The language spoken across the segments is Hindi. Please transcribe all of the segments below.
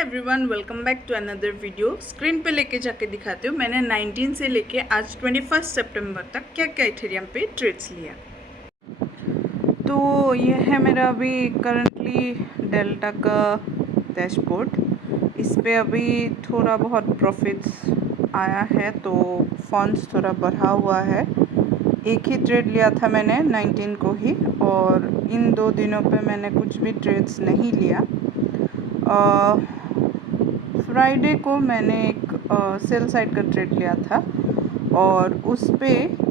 Hi everyone, welcome back to another video. Screen पे लेके जाके दिखाती हूँ मैंने 19 से लेके आज 21 सितंबर तक क्या क्या इथेरियम पे ट्रेड्स लिया। तो ये है मेरा अभी करंटली डेल्टा का डैशबोर्ड। इस पे अभी थोड़ा बहुत प्रॉफिट्स आया है, तो फंड्स थोड़ा बढ़ा हुआ है। एक ही ट्रेड लिया था मैंने 19 को ही, और इन 2 दिनों पे मैंने कुछ भी ट्रेड्स नहीं लिया। फ्राइडे को मैंने एक सेल साइड का ट्रेड लिया था, और उस पे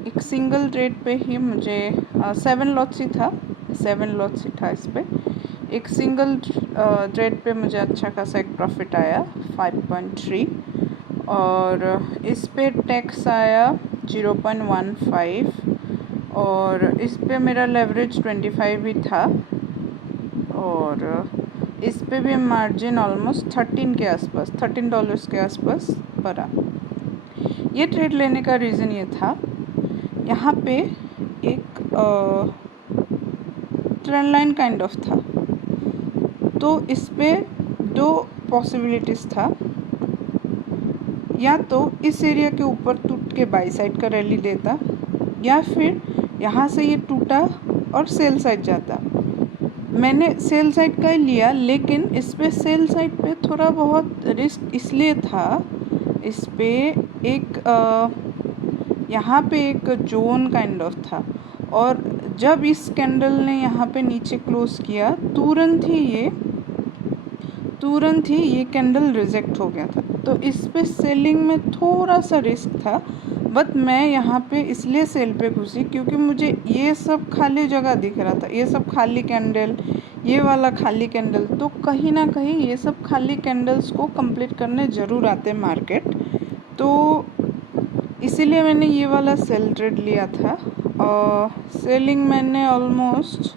एक सिंगल ट्रेड पे ही मुझे 7 लॉट्स ही था, 7 लॉट्स ही था। इस पे एक सिंगल ट्रेड पे मुझे अच्छा खासा एक प्रॉफिट आया 5.3, और इस पे टैक्स आया 0.15, और इस पे मेरा लेवरेज 25 ही था, और इस पे भी मार्जिन ऑलमोस्ट 13 के आसपास, $13 के आसपास पड़ा। ये ट्रेड लेने का रीज़न ये था, यहाँ पे एक ट्रेंड लाइन काइंड ऑफ था, तो इस पे 2 पॉसिबिलिटीज़ था। या तो इस एरिया के ऊपर टूट के बाई साइड का रैली देता, या फिर यहाँ से ये टूटा और सेल साइड जाता। मैंने सेल साइड का ही लिया, लेकिन इस पे सेल साइड पे थोड़ा बहुत रिस्क इसलिए था। इस पे एक यहाँ पे एक जोन काइंड ऑफ था, और जब इस कैंडल ने यहाँ पे नीचे क्लोज किया, तुरंत ही ये कैंडल रिजेक्ट हो गया था। तो इस पे सेलिंग में थोड़ा सा रिस्क था, बट मैं यहाँ पे इसलिए सेल पे घुसी क्योंकि मुझे ये सब खाली जगह दिख रहा था, ये सब खाली कैंडल, ये वाला खाली कैंडल, तो कहीं ना कहीं ये सब खाली कैंडल्स को कंप्लीट करने ज़रूर आते मार्केट। तो इसीलिए मैंने ये वाला सेल ट्रेड लिया था, और सेलिंग मैंने ऑलमोस्ट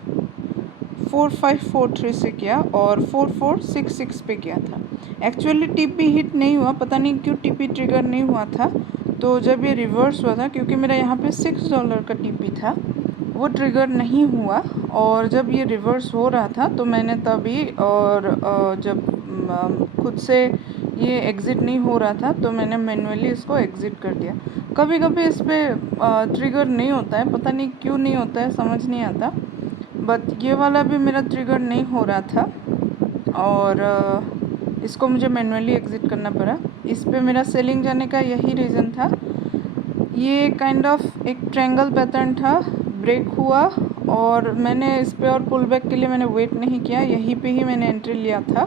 4543 से किया और 4466 पे किया था। एक्चुअली टीपी हिट नहीं हुआ, पता नहीं क्यों टीपी ट्रिगर नहीं हुआ था। तो जब ये रिवर्स हुआ था, क्योंकि मेरा यहाँ पे $6 का टीपी था, वो ट्रिगर नहीं हुआ। और जब ये रिवर्स हो रहा था तो मैंने तभी, और जब खुद से ये एग्ज़िट नहीं हो रहा था तो मैंने मैन्युअली इसको एग्ज़िट कर दिया। कभी कभी इस पर ट्रिगर नहीं होता है, पता नहीं क्यों नहीं होता है, समझ नहीं आता। बट ये वाला भी मेरा ट्रिगर नहीं हो रहा था, और इसको मुझे मैन्युअली एग्ज़िट करना पड़ा। इस पे मेरा सेलिंग जाने का यही रीज़न था। ये काइंड ऑफ एक ट्रायंगल पैटर्न था, ब्रेक हुआ, और मैंने इस पे और पुल बैक के लिए मैंने वेट नहीं किया, यहीं पे ही मैंने एंट्री लिया था,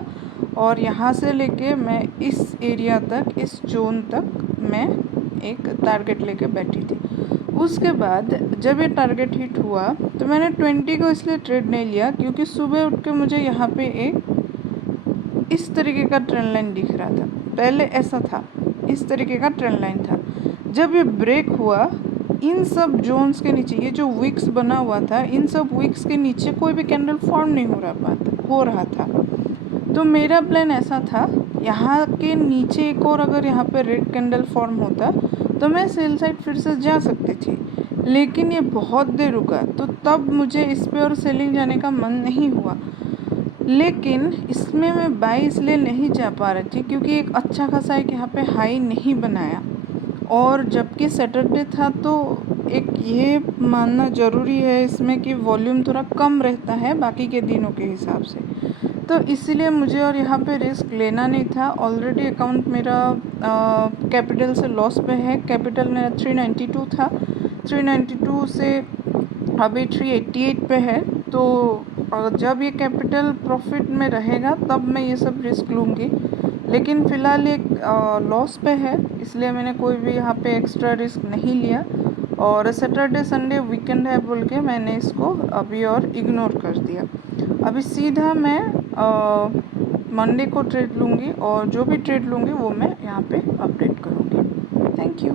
और यहाँ से लेके मैं इस एरिया तक, इस जोन तक मैं एक टारगेट लेके बैठी थी। उसके बाद जब ये टारगेट हिट हुआ तो मैंने 20 को इसलिए ट्रेड नहीं लिया क्योंकि सुबह उठ के मुझे यहाँ पे एक इस तरीके का ट्रेंड लाइन दिख रहा था। पहले ऐसा था, इस तरीके का ट्रेंड लाइन था। जब ये ब्रेक हुआ, इन सब जोन्स के नीचे ये जो विक्स बना हुआ था, इन सब विक्स के नीचे कोई भी कैंडल फॉर्म नहीं हो रहा था। तो मेरा प्लान ऐसा था, यहाँ के नीचे एक और अगर यहाँ पे रेड कैंडल फॉर्म होता तो मैं सेल साइड फिर से जा सकती थी, लेकिन ये बहुत देर रुका, तो तब मुझे इस पे और सेलिंग जाने का मन नहीं हुआ। लेकिन इसमें मैं बाई इसलिए नहीं जा पा रही थी क्योंकि एक अच्छा खासा एक यहाँ पे हाई नहीं बनाया, और जबकि सैटरडे था, तो एक ये मानना ज़रूरी है इसमें कि वॉल्यूम थोड़ा कम रहता है बाकी के दिनों के हिसाब से। तो इसीलिए मुझे और यहाँ पे रिस्क लेना नहीं था। ऑलरेडी अकाउंट मेरा कैपिटल से लॉस पे है। कैपिटल मेरा 392 था, 392 से अभी 388 पे है। तो जब ये कैपिटल प्रॉफिट में रहेगा तब मैं ये सब रिस्क लूँगी, लेकिन फ़िलहाल एक लॉस पे है, इसलिए मैंने कोई भी यहाँ पे एक्स्ट्रा रिस्क नहीं लिया। और सैटरडे संडे वीकेंड है बोल के मैंने इसको अभी और इग्नोर कर दिया। अभी सीधा मैं मंडे को ट्रेड लूँगी, और जो भी ट्रेड लूँगी वो मैं यहाँ पे अपडेट करूँगी। Thank you.